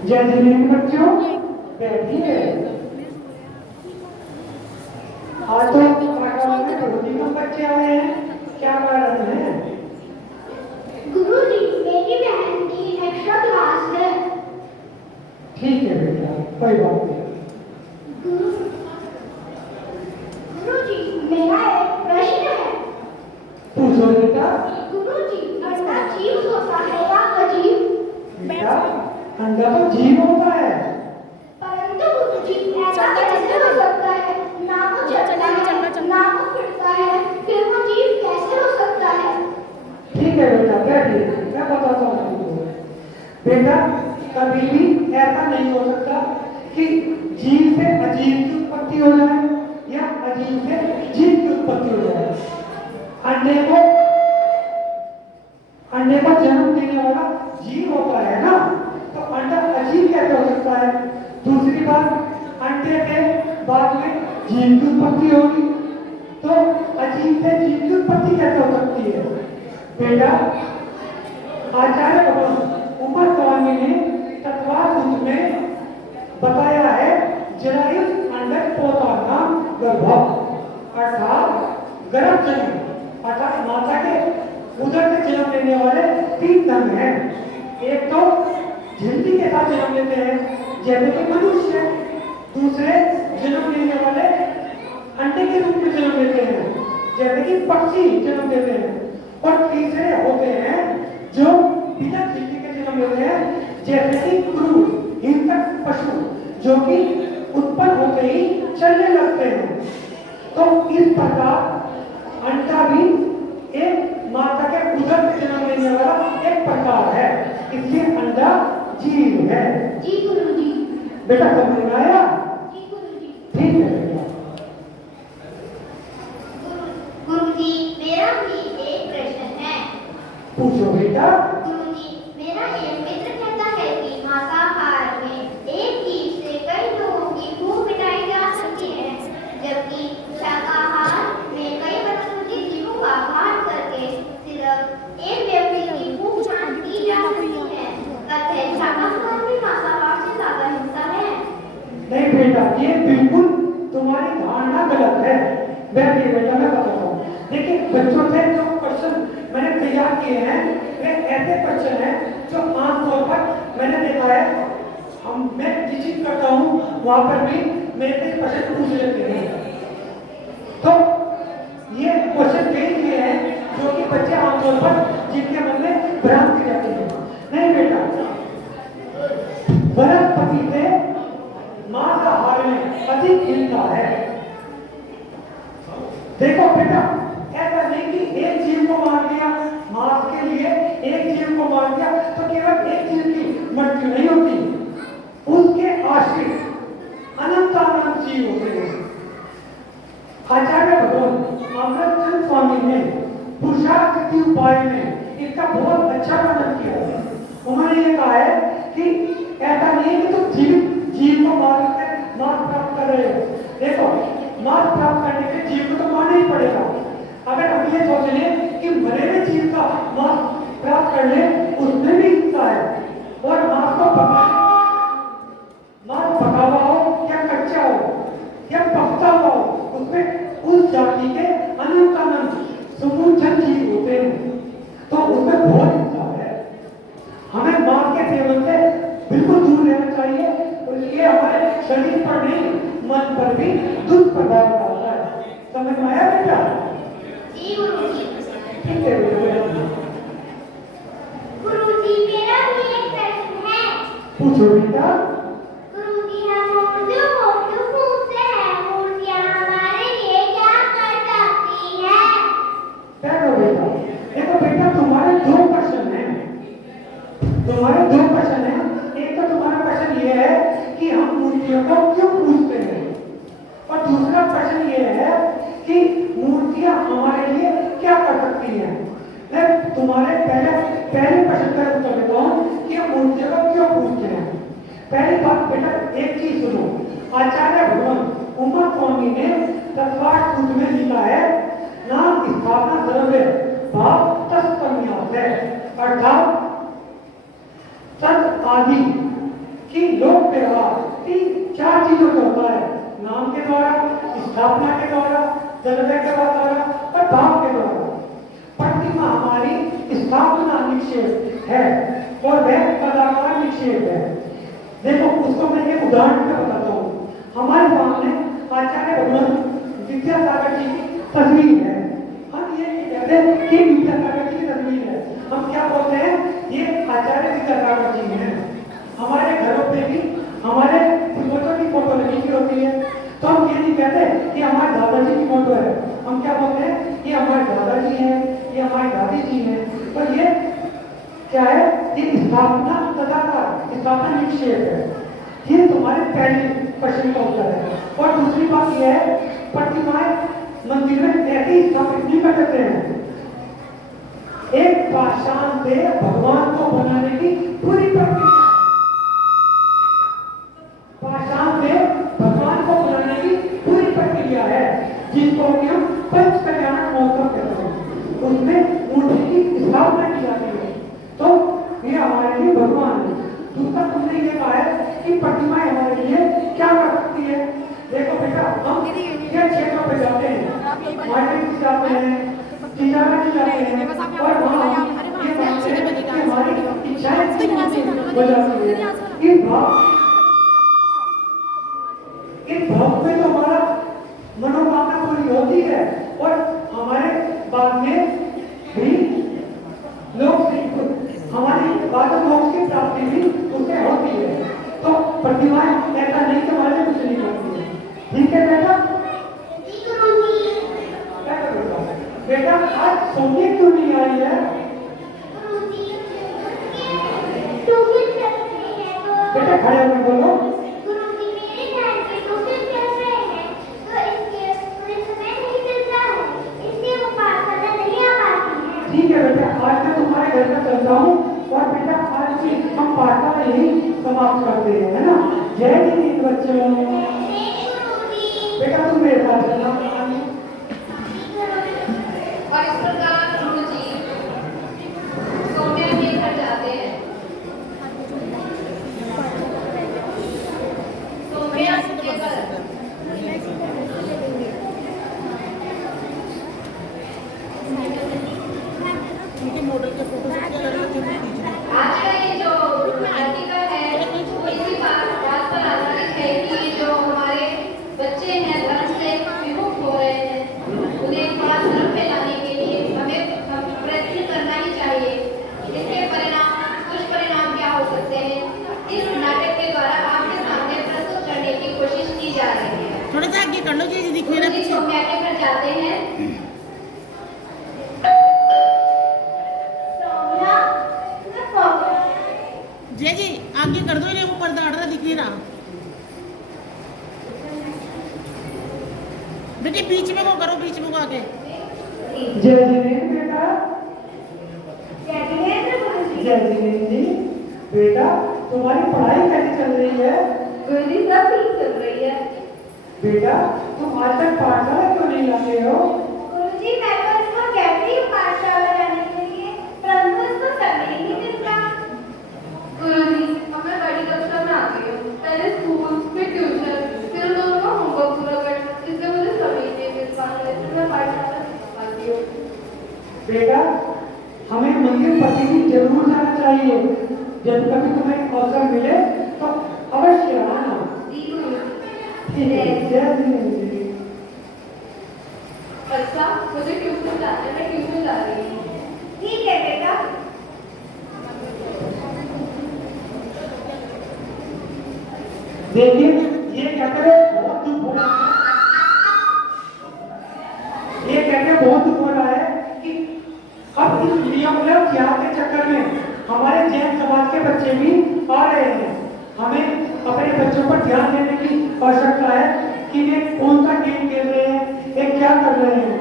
जय जिनेन्द्र बच्चों बैठिए। आज तो पाठशाला में बहुत ही कम बच्चे आए हैं, क्या कारण है? गुरुजी, मेरी बहन की एक्स्ट्रा क्लास है। ठीक है बेटा, कोई बात नहीं। गुरुजी, मेरा एक प्रश्न है। पूछो बेटा। गुरुजी, अंडा जीव होता है या अजीब? बेटा, अंडा तो जीव होता है। परंतु गुरुजी, ऐसा कैसे हो सकता है? ना वो चलता है, ना वो फिरता है, फिर वो जीव कैसे हो सकता है? ठीक है बेटा, बैठिए, मैं बताता हूँ तुमको। बेटा, कभी भी ऐसा नहीं हो सकता कि जीव से अजीब की उत्पत्ति हो जाए या अजीब से जीव की उत्पत्ति हो जाए। अंडे को जन्म देने वाला जीव होता है ना, तो अंडा अजीब कैसे हो सकता है? दूसरी बात, अंडे के बाद में जीव की उत्पत्ति होगी, तो अजीब से जीव की उत्पत्ति कैसे हो सकती है? बेटा, आचार्य भगवान उमर स्वामी ने तत्वासूत्र में बताया है, जरायुज अंडक पोतानाम गर्भम, अर्थात गर्भ जन्म, अर्थात माता के उदर से जन्म लेने वाले 3 ढंग हैं। एक तो झिल्ली के साथ जन्म लेते हैं जैसे कि मनुष्य, दूसरे जन्म लेने वाले अंडे के रूप में जन्म लेते हैं जैसे कि पक्षी जन्म लेते हैं, और तीसरे होते हैं जो बिना झिल्ली के जन्म लेते हैं जैसे कि क्रूर हिंसक पशु जो कि उत्पन्न होते ही चलने लगते हैं। तो इस प्रकार अंडा भी एक माता के उदर से जन्म लेने वाला एक प्रकार है, इसलिए अंडा जीव है। जी गुरुजी। बेटा समझ में आया? जी गुरुजी। ठीक है बेटा। गुरुजी, मेरा भी एक प्रश्न है। पूछो बेटा। गुरुजी, मेरा एक मित्र कहता है कि मांसाहार में एक जीव से कई लोगों की भूख मिटाई जा सकती है, जबकि शाकाहार में कई वनस्पति जीवों का आहार करके सिर्फ एक व्यक्ति की भूख शांत की जा सकती है। कथ्य शाकाहार में मांसाहार से ज्यादा हिंसा है? नहीं बेटा, ये बिल्कुल तुम्हारी धारणा गलत है। बैठिए बेटा, मैं बताता हूँ। देखिए, बच्चों से जो क्वेश्चन मैंने तैयार किए हैं वे ऐसे क्वेश्चन हैं जो आमतौर पर मैंने देखा है, मैं टीचिंग करता हूँ वहां पर भी मेरे से क्वेश्चन पूछ लेते हैं। तो ये क्वेश्चन यही लिए हैं जो कि बच्चे आमतौर पर जिनके मन में भ्रांति रहती है। नहीं बेटा, वनस्पति से मांसाहार में अधिक हिंसा है। देखो बेटा, ऐसा नहीं कि एक जीव को मार दिया मांस के लिए, एक जीव को मार दिया तो केवल एक जीव की मृत्यु नहीं होती, उसके आश्रित अनंत जीव होते हैं। आचार्य भगवान अमृतचंद स्वामी ने पुरुषार्थ उपाय में इसका बहुत अच्छा वर्णन किया है। उन्होंने ये कहा है कि ऐसा नहीं है कि तुम जीव को मार प्राप्त कर रहे हो। देखो, मांस प्राप्त करने के जीव को तो मारना ही पड़ेगा। अगर हम ये सोच लें कि मरे हुए जीव का मांस प्राप्त कर ले, उसमें भी हिंसा है। और मांस पका हुआ हो या कच्चा हो या पकता हुआ हो, उसमें उस जाति के अनंत समूह जीव होते हैं, तो उसमें बहुत हिंसा है। हमें मांस के सेवन से बिल्कुल दूर रहना चाहिए, और ये हमारे शरीर पर नहीं मन पर भी दुष्प्रभाव डालता है। समझ में आया बेटा? जी गुरुजी। ठीक है बेटा। गुरुजी, मेरा भी एक प्रश्न है। पूछो बेटा। गुरुजी, हम मूर्तियों पूछते हैं, मूर्तियाँ हमारे लिए क्या कर सकती हैं? देखो बेटा, देखो बेटा, तुम्हारे 2 क्वेश्चन हैं। एक तो तुम्हारा क्वेश्चन ये है कि हम मूर्तियों को क्यों पूजते हैं, और दूसरा प्रश्न ये है कि मूर्तियां हमारे लिए क्या कर सकती हैं। मैं तुम्हारे पहले प्रश्न का उत्तर देता हूँ कि हम मूर्तियों को क्यों पूजते हैं। पहली बात बेटा, एक चीज सुनो। आचार्य भगवान उमर स्वामी ने तत्वासूत्र में लिखा है, नाम स्थापना द्रव्य भाव तत्कन्यास है, अर्थात तत् आदि कि लोक व्यवहार तीन चार चीजों से होता है, नाम के द्वारा, स्थापना के द्वारा, जलवायु के द्वारा और भाव के द्वारा। प्रतिमा हमारी स्थापना निक्षेप है और वह कलाकार निक्षेप है। देखो उसको मैं एक उदाहरण में बताता हूँ। हमारे सामने आचार्य भगवान विद्यासागर जी की तस्वीर है। हम ये नहीं कहते कि विद्यासागर जी की तस्वीर है, हम क्या बोलते हैं ये आचार्य विद्यासागर जी हैं। हमारे घरों पे भी हमारे पूर्वजों की फोटो लगी हुई होती है, तो हम ये नहीं कहते कि हमारे दादाजी की फोटो है, हम क्या बोलते हैं ये हमारे दादाजी हैं, ये हमारी दादी जी हैं। तो ये क्या है, ये स्थापना स्थापना निक्षेप है। ये तुम्हारे पहले प्रश्न का उत्तर है। और दूसरी बात यह है, प्रतिमाएं मंदिर में ऐसी स्थापित नहीं कर सकते हैं। एक पाषाण से भगवान को बनाने की पूरी प्रक्रिया, पाषाण से भगवान को बनाने की पूरी प्रक्रिया है, जिसको कि हम पंच कल्याण महोत्सव कहते हैं। उसमें मूर्ति की स्थापना की जाती है, तो ये हमारे लिए भगवान है। दूसरा तुमने ये कहा है कि प्रतिमाएं हमारे लिए क्या कर सकती है। देखो बेटा, हम ये क्षेत्रों पे जाते हैं, मार्केट जाते हैं, जाते हैं और वहाँ ये मानते हैं कि हमारी इच्छाएं हो जाती है। इस भाव में तो हमारा मनोकामना पूरी होती है और हमारे बाद में भी लोग हमारी बाद में मोक्ष की प्राप्ति भी उससे होती है। तो प्रतिमाएं ऐसा नहीं कि हमारे कुछ नहीं करती है। ठीक है बेटा, क्या करूँगा बेटा, आज सोने क्यों नहीं आई है बेटा? खड़े होकर बोलो। ठीक है बेटा, आज मैं तुम्हारे घर में चलता हूँ और बेटा आज की हम पाठा यही समाप्त करते हैं, है ना? जय हिंद बच्चों। बेटा तुम मेरे साथ चलना। और इस प्रकार गुरुजी सौम्या के घर जाते हैं। सौम्या के घर आज का ये जो आर्टिकल है वो इसी बात पर आधारित है कि जो हमारे बच्चे हैं धर्म से विमुख हो रहे हैं, उन्हें थोड़ा धर्म पे लाने के लिए हमें प्रयत्न करना ही चाहिए। इसके दुष्परिणाम क्या हो सकते हैं, इस नाटक के द्वारा आपके सामने प्रस्तुत करने की कोशिश की जा रही है। थोड़ा सा आगे कर लो जी, दिखने ना पीछे। सौम्या के घर जाते हैं। जय जी आगे कर दो, इन्हें वो पर्दा हट रहा दिख नहीं रहा। बेटे बीच में वो करो, बीच में वो आगे। जय जिनेन्द्र बेटा। जय जिनेन्द्र जी बेटा, तुम्हारी पढ़ाई कैसी चल रही है? गुरुजी सब ठीक चल रही है। बेटा तुम आज तक पाठशाला क्यों नहीं आते हो? गुरुजी मैं तो इसको कहती हूँ पाठशाला जाने के लिए, परंतु इसको समय ही नहीं मिलता। गुरुजी अब मैं बड़ी कक्षा में आ गई हूँ, पहले स्कूल फिर ट्यूशन फिर उन दोनों का होमवर्क पूरा करना, इसलिए मुझे समय नहीं मिल पाता, इसलिए मैं पाठशाला नहीं पाती हूँ। बेटा हमें मंदिर प्रतिदिन जरूर जाना चाहिए, जब कभी तुम्हें अवसर मिले तो अवश्य आना। जी गुरुजी। ठीक है, जय जिनेन्द्र जी। अच्छा मुझे ट्यूशन जाना है, मैं ट्यूशन जा रही हूँ। ठीक है बेटा। देखिए ये कहते हैं बहुत दुख हो रहा है, ये कहते हैं बहुत दुख हो रहा है कि अब इस नियम ज्ञान के चक्कर में हमारे जैन समाज के बच्चे भी आ रहे हैं। हमें अपने बच्चों पर ध्यान देने की आवश्यकता है कि वे कौन सा गेम खेल रहे हैं, वे क्या कर रहे हैं।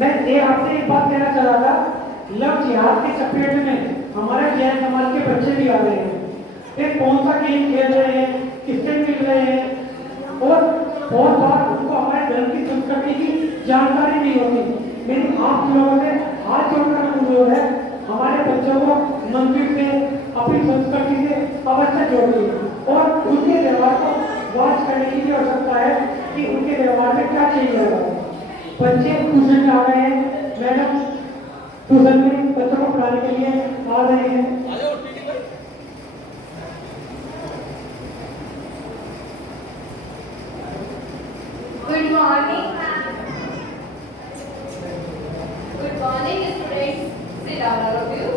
मैं ये आपसे एक बात कहना चाह रहा था, लव जिहाद के चपेट में हमारे जैन समाज के बच्चे भी आ रहे हैं। ये कौन सा गेम खेल रहे हैं, किससे मिल रहे हैं, और बहुत बार उनको हमारे धर्म की संस्कृति की जानकारी नहीं होती। मेरी आप लोगों से हाथ जोड़कर अनुरोध है, हमारे बच्चों को मंदिर से, अपनी संस्कृति से अवश्य जोड़िए और उनके व्यवहार को जांच करने की भी आवश्यकता है कि उनके व्यवहार में क्या चेंज होगा। बच्चे ट्यूशन जा रहे हैं, मैडम ट्यूशन में बच्चों को पढ़ाने के लिए आ रहे हैं। Good morning good morning students, sit down all of you.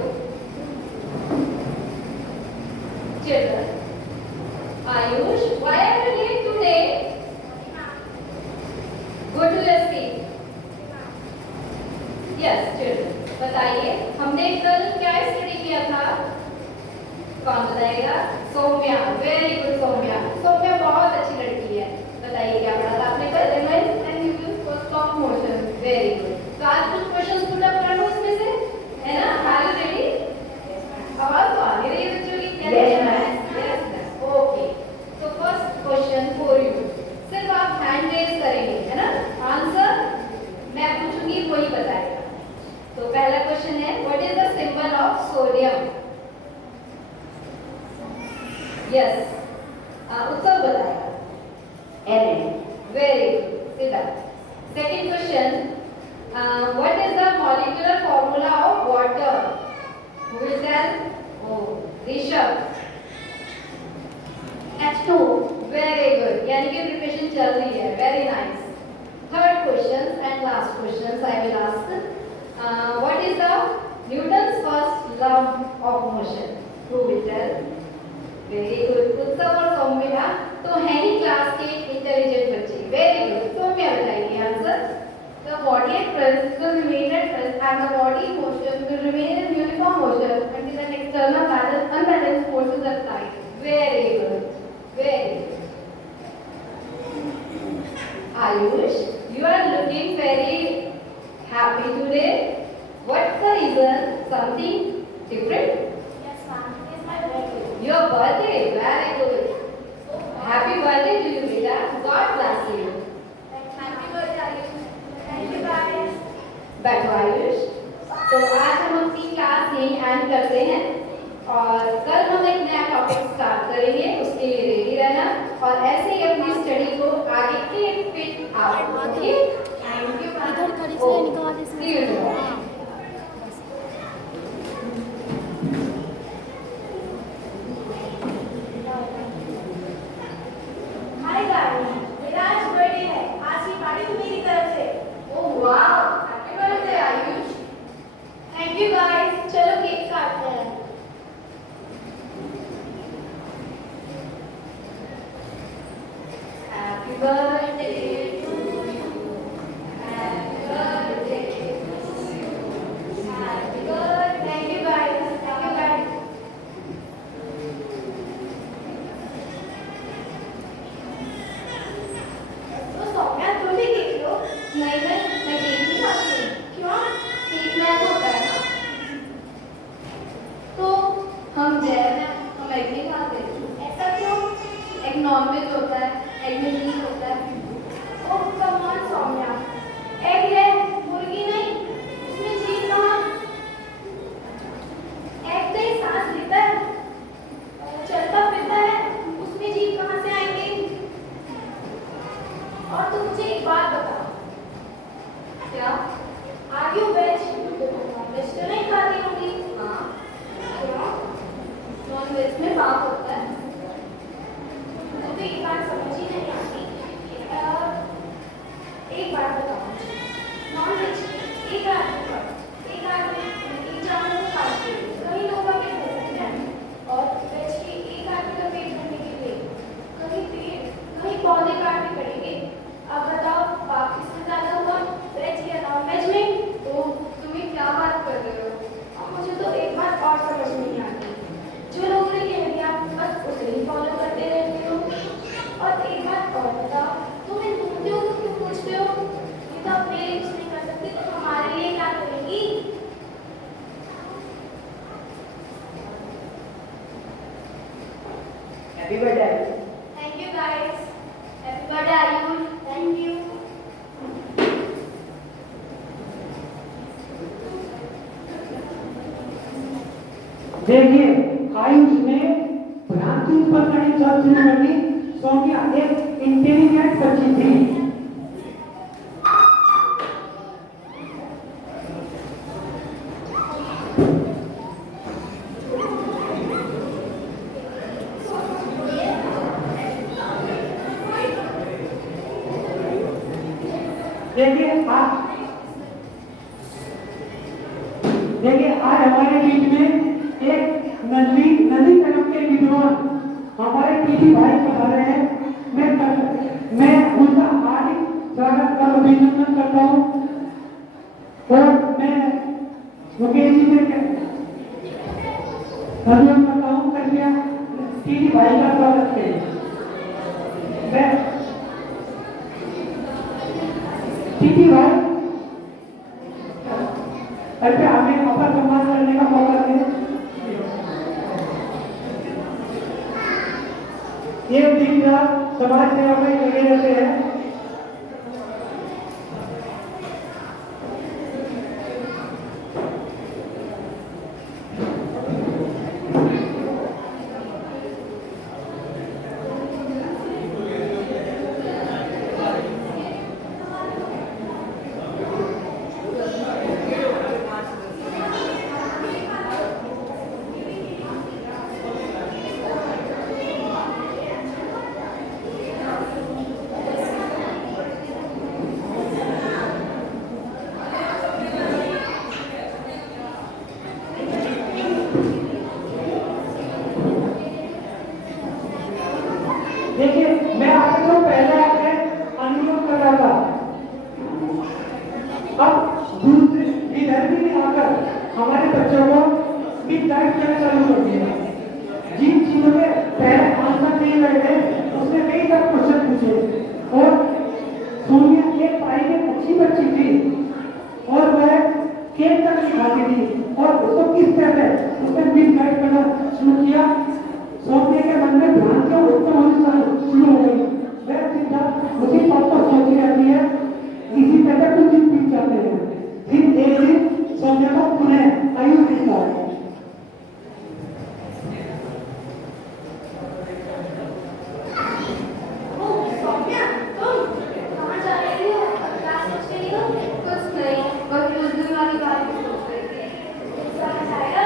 Children, Ayush, why are you late today? Go to your seat. Yes, children, बताइए हमने कल क्या स्टडी किया था? कौन बताएगा? Saumya, very good Saumya. सौम्या बहुत अच्छी लड़की है। बताइए क्या पढ़ा था आपने कल? Element and use for stop motion. Very good. तो आज कुछ क्वेश्चंस पुट अप कर लो उसमें से, है ना? Are you ready? आवाज तो आ नहीं रही बच्चों की। Yes ma'am, yes ma'am, okay. तो फर्स्ट क्वेश्चन फॉर यू, सिर्फ आप हैंड रेज करेंगे, है ना? आंसर मैं पूछूंगी वही बताएगा। तो पहला क्वेश्चन है, what is the symbol of sodium? Yes, उत्तर बताएगा। N. Very good. Sit down. Second question, what is the molecular formula of water? Who will tell? Oh, Rishabh. H2. Very good. यानी कि प्रिपरेशन चल रही है। Very nice. Third question and last questions I will ask. What is the Newton's first law of motion? Who will tell? Very good. उत्सव और सौम्या तो है ही क्लास के इंटेलिजेंट बच्चे। Very good. सौम्या बताइए answer. The body at rest will remain at rest and the body motion will remain in uniform motion until an external unbalanced force is applied. Very good. Very good. Ayush, you are looking very happy today. What's the reason? Something different? Yes, ma'am. It's my birthday. Your birthday, very good. Happy birthday to you, beta. God bless you. Happy birthday, Ayush. Thank you, guys. बैठो आयुष। तो आज हम अपनी class यहीं and करते हैं और कल हम एक नया टॉपिक स्टार्ट करेंगे, उसके लिए रेडी रहना और ऐसे ही अपनी स्टडी को आगे के फिट आप। Okay, thank you. इधर खड़ी से निकाल इसमें। See you tomorrow. Hi guys, मेरा आज बर्थडे है। आज की पार्टी तो मेरी तरफ से। Oh wow, happy birthday Ayush. Thank you guys. चलो केक काटते हैं। Happy birthday to you. Happy birthday to you. Happy birthday. Thank you guys. Thank you guys. तो सौम्या तुम भी केक लो। नहीं मैं केक नहीं खाती। क्यों? केक मैंगो होता है ना, तो हम जैन हैं, हम एग नहीं खाते। ऐसा क्यों? एग नॉनवेज होता है, एग में मीट होता है। ओह कम ऑन सौम्या, एग है, मुर्गी नहीं। उसमें जीव कहाँ? एग तो एक सांस लेता है, चलता फिरता है, उसमें जीव कहाँ से आएंगे? और तुम मुझे एक बात बताओ, क्या? Are you veg? वेज तो नहीं खाती होगी? हाँ, क्यों? नॉनवेज में पाप होता है। मुझे तो एक बात समझ ही नहीं आती। एक बात बताओ मुझे, नॉन वेज एक आदमी एक जानवर को काट के कई लोगों का पेट भर सकते हैं और वेज के एक आदमी का पेट भरने के लिए कहीं पौधे काटने पड़ेंगे। अब बताओ पाप किसमें ज्यादा हुआ, वेज या नॉन वेज में? तो तुम्हें क्या बात कर रहे हो? और मुझे तो एक बात और समझ नहीं आती, जो लोग ये कहते happy birthday. Thank you guys. Happy birthday Ayush. Thank you. देखिए आयुष ने भ्रांति उत्पन्न करनी शुरू कर दी। सौम्या एक इंटेलिजेंट बच्ची थी। देखिए आज हमारे बीच में एक नदी तरफ के विद्वान हमारे टीवी भाई पधारे हैं। मैं उनका हार्दिक स्वागत और अभिनंदन करता हूँ और मैं मुकेश जी से धन्यवाद करता हूँ। कृपया टीवी भाई का स्वागत करें। मैं टीवी भाई कृपया हमें अपर सम्मान करने का मौका दें। ये दिन रात समाज सेवा में लगे रहते हैं। देखिए मैं आपसे जो पहले आपसे अनुरोध कर रहा था, अब दूसरे विद्यार्थी ने आकर हमारे बच्चों को मिड गाइड करना चालू कर दिया। जिन चीजों में पहले आंसर नहीं रहे थे उसने कई सारे क्वेश्चन पूछे और सोनिया एक पढ़ाई में अच्छी बच्ची थी और वह केक तक सिखाती थी और उसको किस तरह से उसने मिड गाइड करना शुरू किया। सोनिया के मन में भ्रांतियां उत्पन्न होनी शुरू हो गई। वह सीधा उसी बात को सोचती रहती है। इसी तरह कुछ दिन बीत जाते हैं। फिर एक दिन सोनिया को पुनः आयुष दिखता है। सोनिया तुम कहाँ जा रही हो? क्लास सोच रही हो? कुछ नहीं, बस उस दिन वाली बात ही सोच रही थी। समझ आया?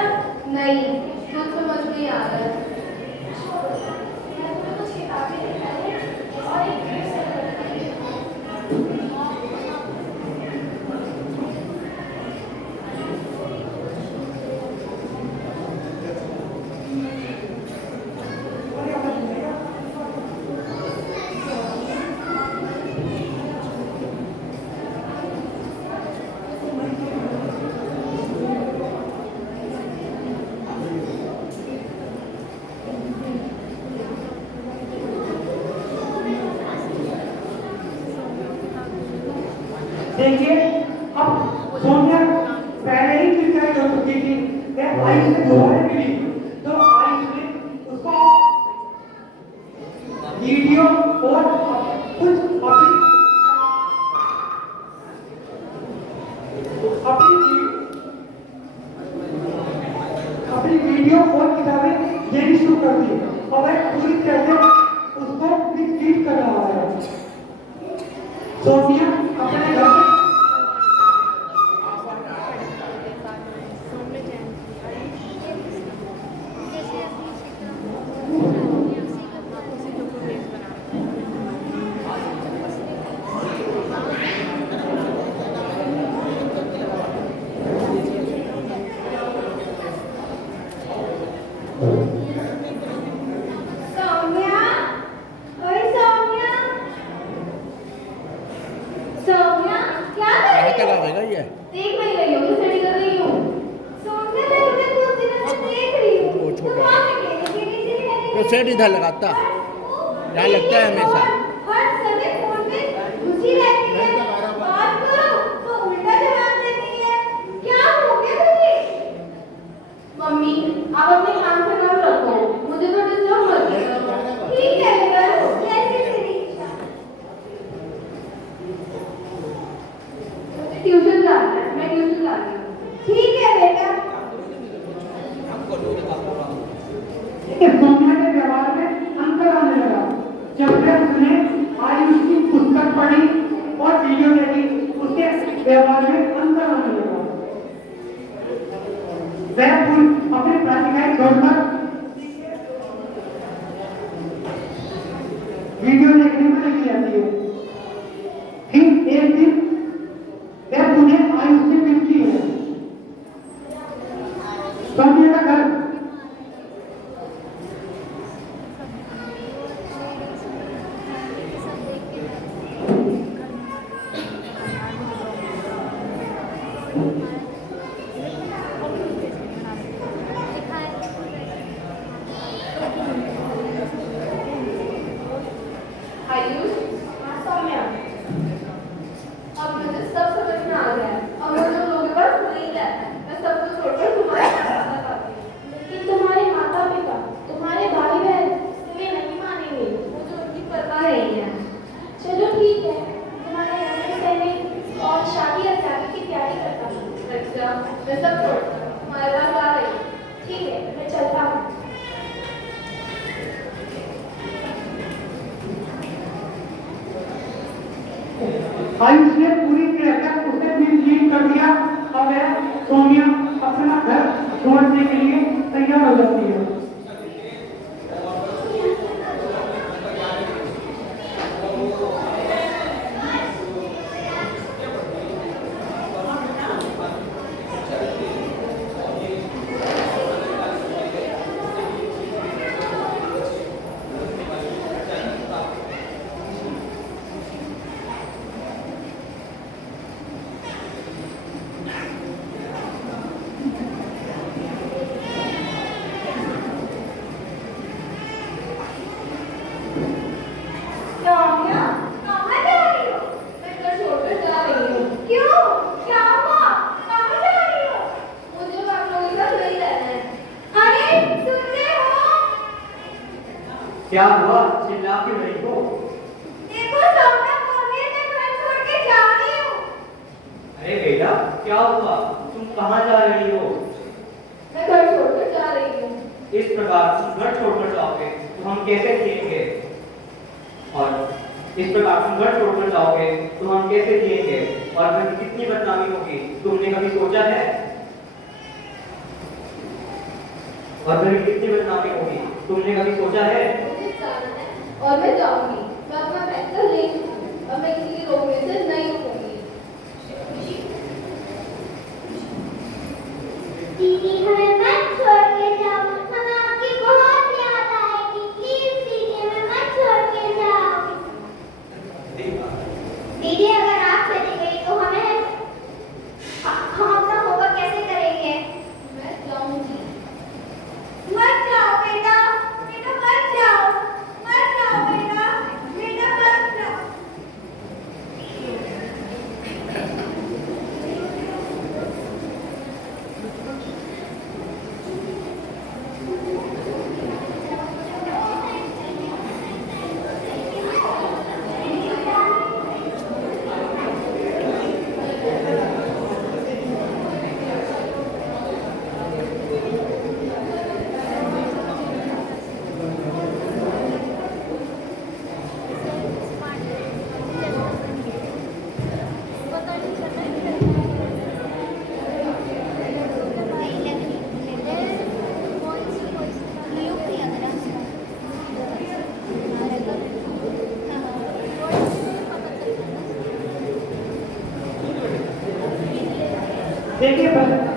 नहीं, कुछ समझ नहीं आ रहा है। मैं तुम्हें कुछ किताबें दिखाई और एक ड्रेस देखिए अब सोनिया पहले ही प्रिपेयर कर चुकी थी। वह आयुष से दोबारा मिली तो आयुष ने उसको वीडियो और कुछ अपनी वीडियो और किताबें देनी शुरू कर दी और वह पूरी तरह से उसको ट्रीट कर रहा है। सोनिया अपने घर में सोनिया, ओए सोनिया, सोनिया, क्या कर रही हो? देख नहीं रही हो, स्टडी कर रही हूँ। सोनिया मैं तुम्हें कुछ दिनों से देख रही हूँ। वो छोटा तुम वहाँ पे खेली रहती तो सेट इधर लगाता, यहाँ लगता है हमेशा। हर समय फोन पे घुसी रहती है। बात करो तो उल्टा जवाब देती है। क्या हो गया तुझे? मम्मी, आप अपने काम से काम रखो, मुझे तो डिस्टर्ब मत करो। कि सोनिया के व्यवहार में अंतर आने लगा। जब से उसने आयुष की पुस्तक पढ़ी और वीडियो देखी, उसके व्यवहार में अंतर आने लगा। वह अपनी प्राथमिकताएं छोड़कर वीडियो देखने में लगी रहती है। फिर एक दिन वह उन्हें आयुष से मिलती है। सोनिया का घर आयुष, सौम्या, अब मुझे सब समझ में आ गया है। अब मुझे लोगों के पास नहीं जाना है। मैं सब कुछ छोड़कर तुम्हारे साथ आना चाहती हूँ। लेकिन तुम्हारे माता पिता, तुम्हारे भाई बहन तुम्हें नहीं मानेंगे। मुझे उनकी परवाह नहीं है। चलो ठीक है, तुम्हारे रहने सहने और शादी और शादी की तैयारी करता हूँ। अच्छा, मैं सब छोड़कर तुम्हारे पास आ रही हूँ। ठीक है, मैं चलता हूँ। आयुष ने पूरी तरह उसे लीन कर दिया और वह सोनिया अपना घर छोड़ने के लिए तैयार हो जाती है। सौम्या, कहाँ जा रही हो? मैं घर छोड़कर जा रही हूँ। क्यों? क्या हुआ? कहाँ जा रही हो? मुझे आप लोगों के साथ नहीं रहना है। अरे सुनते हो? क्या हुआ? चिल्ला क्यों रही हो? देखो सौम्या बोल रही है, मैं घर छोड़ के जा रही हूँ। अरे बेटा, क्या हुआ? तुम कहाँ जा रही हो? मैं घर छोड़कर जा रही हूँ। इस प्रकार तुम घर छोड़कर जाओगे तो हम कैसे जिएंगे? और इस प्रकार तुम घर छोड़कर जाओगे तो हम कैसे जिएंगे? और घर की कितनी बदनामी होगी, तुमने कभी सोचा है? और घर की कितनी बदनामी होगी, तुमने कभी सोचा है? मुझे जाना है और मैं जाऊंगी। मैं अपना फैसला ले चुकी हूँ और मैं किसी के रोकने से नहीं रुकूंगी। दीदी हमें मत छोड़ के जाओ, हमें आपकी बहुत याद आएगी। प्लीज दीदी हमें मत छोड़ के जाओ। दीदी अगर आप चली गई तो हम अपना होमवर्क कैसे करेंगे? मैं जाऊंगी। मत जाओ बेटा, बेटा मत जाओ, मत जाओ बेटा, बेटा मत जाओ। देखिए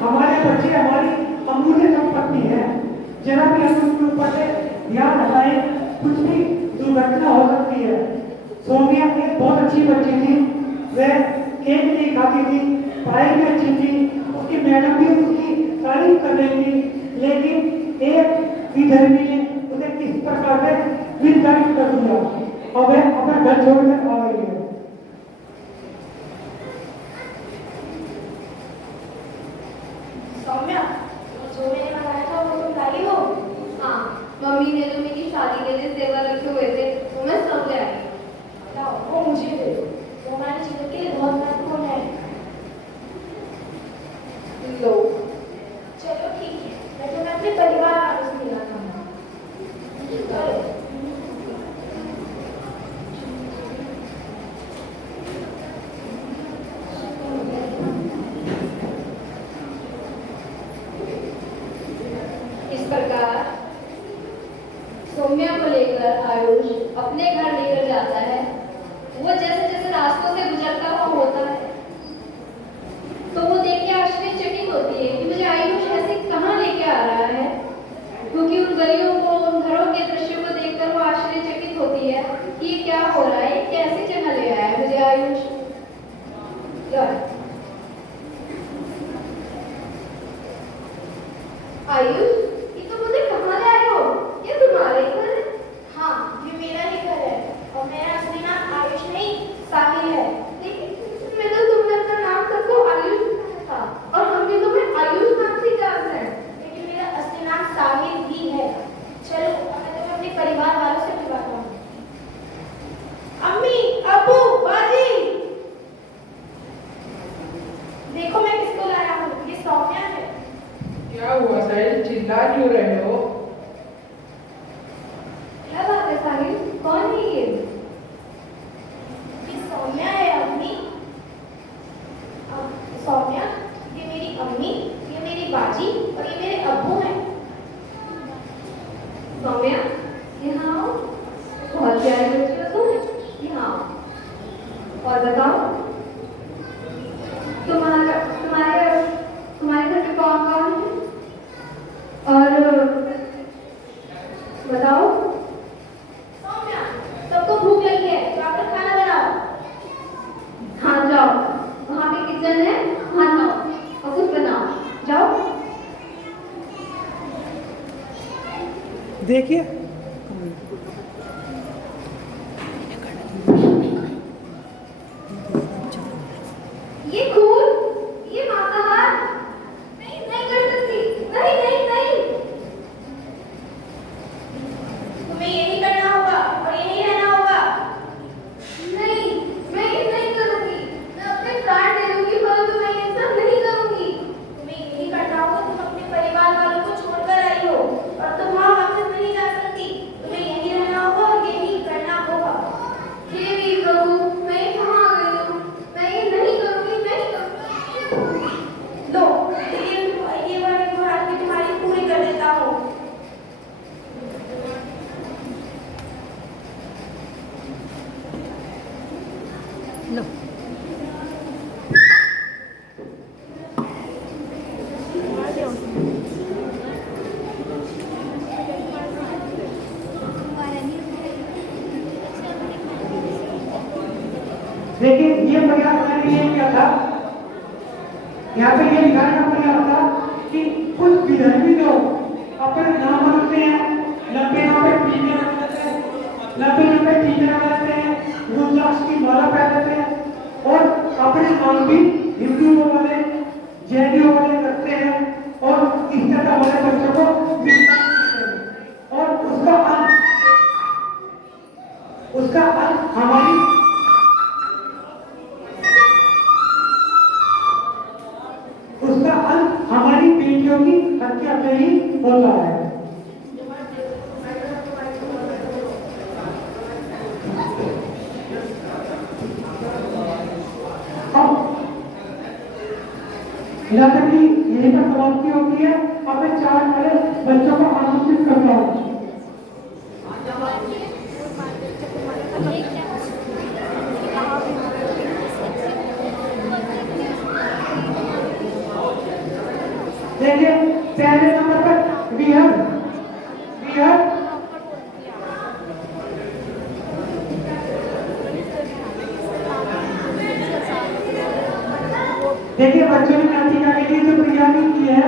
हमारे बच्चे हमारी अमूल्य संपत्ति है। जरा भी हम उनके ऊपर से ध्यान हटाए, कुछ भी दुर्घटना हो सकती है। सोनिया एक बहुत अच्छी बच्ची थी। वह केक नहीं खाती थी, पढ़ाई में अच्छी थी, उसकी मैडम भी उसकी तारीफ कर रही थी। लेकिन एक विधर्मी ने उसे किस प्रकार से विस्तारित कर दिया और वह अपना घर छोड़कर आ गई है। सौम्या, जो मैंने बताया था वो तुम लाई हो? हाँ, मम्मी ने जो मेरी शादी के लिए सेवा रखे हुए थे वो मैं सब ले आई। लाओ, वो मुझे दे दो। वो हमारे जीवन के लिए बहुत महत्वपूर्ण है। लो। चलो ठीक है, मैं तुम्हें अपने परिवार वालों से मिला था। सौम्या को लेकर आयुष अपने घर लेकर जाता है। वो जैसे जैसे रास्तों से गुजरता हुआ होता है तो वो देख के आश्चर्यचकित होती है कि मुझे आयुष ऐसे कहाँ लेके आ रहा है, क्योंकि उन गलियों को, उन घरों के दृश्यों को देखकर वो आश्चर्यचकित होती है कि ये क्या हो रहा है, कैसी जगह ले आया है मुझे आयुष। आयुष, ये तो मुझे कहाँ ले आए हो? ये तुम्हारा ही घर है? हाँ, ये मेरा ही घर है और मेरा असली नाम आयुष नहीं साहिल है। लेकिन मैं तो तुमने अपना नाम सबको आयुष था और हम भी तुम्हें आयुष नाम से जानते हैं। लेकिन मेरा असली नाम साहिल भी है। चलो, अब मैं तुम्हें अपने परिवार वालों से मिलवाता हूँ। अम्मी, अब्बू, बाजी, देखो मैं किसको लाया हूँ। ये सौम्या है। क्या हुआ साहिल, चिल्ला क्यों रहे हो? क्या बात है साहिल, कौन है ये? ये सौम्या है अम्मी। सौम्या, ये मेरी अम्मी, ये मेरी बाजी और ये मेरे अब्बू हैं। सौम्या, यहाँ आओ। बहुत प्यारी बच्ची हो तुम, यहाँ आओ। और बताओ, तुम्हारे घर में कौन कौन है? और बताओ। सौम्या, सबको भूख लगी है, जाकर खाना बनाओ। हाँ जाओ, वहाँ पे किचन है, वहाँ जाओ और कुछ बनाओ। जाओ। देखिए, ये खून, ये मांसाहार, नहीं नहीं कर सकती, नहीं नहीं नहीं। तुम्हें यही करना होगा और यही रहना होगा। नहीं, मैं ये नहीं करूँगी। मैं अपने प्राण दे दूँगी, परंतु मैं ये सब नहीं करूँगी। तुम्हें यही करना होगा। तुम अपने परिवार वालों को छोड़कर आई हो और तुम वहाँ वापस नहीं जा सकती। तुम्हें यही रहना होगा और यही करना होगा। हे वीर प्रभु, मैं कहाँ आ गई हूँ? मैं ये नहीं करूँगी, नहीं करूँगी। लो, ये वाली मुराद भी तुम्हारी पूरी कर देता हूँ। देखिए, ये प्रयास मैंने ये किया था। यहाँ पे ये दिखाना प्रयास था कि कुछ विधर्मी लोग अपने नाम मानते हैं, लंबे लंबे टीके लगाते हैं, लंबे लंबे टीके लगाते हैं, रुद्राक्ष की माला पहनते हैं और अपने नाम भी हिंदुओं वाले, जैनियों वाले करते हैं और इस तरह हमारे बच्चों को विस्तार देते हैं। और उसका अंत हमारी बेटियों की हत्या से ही होता है। यहाँ तक कि यहीं पर समाप्ति होती है। अब मैं 4 बड़े बच्चों को आमंत्रित करता हूँ। देखिए, पहले नंबर पर विहर देखिए, बच्चों ने नाटिका के लिए जो तैयारी की है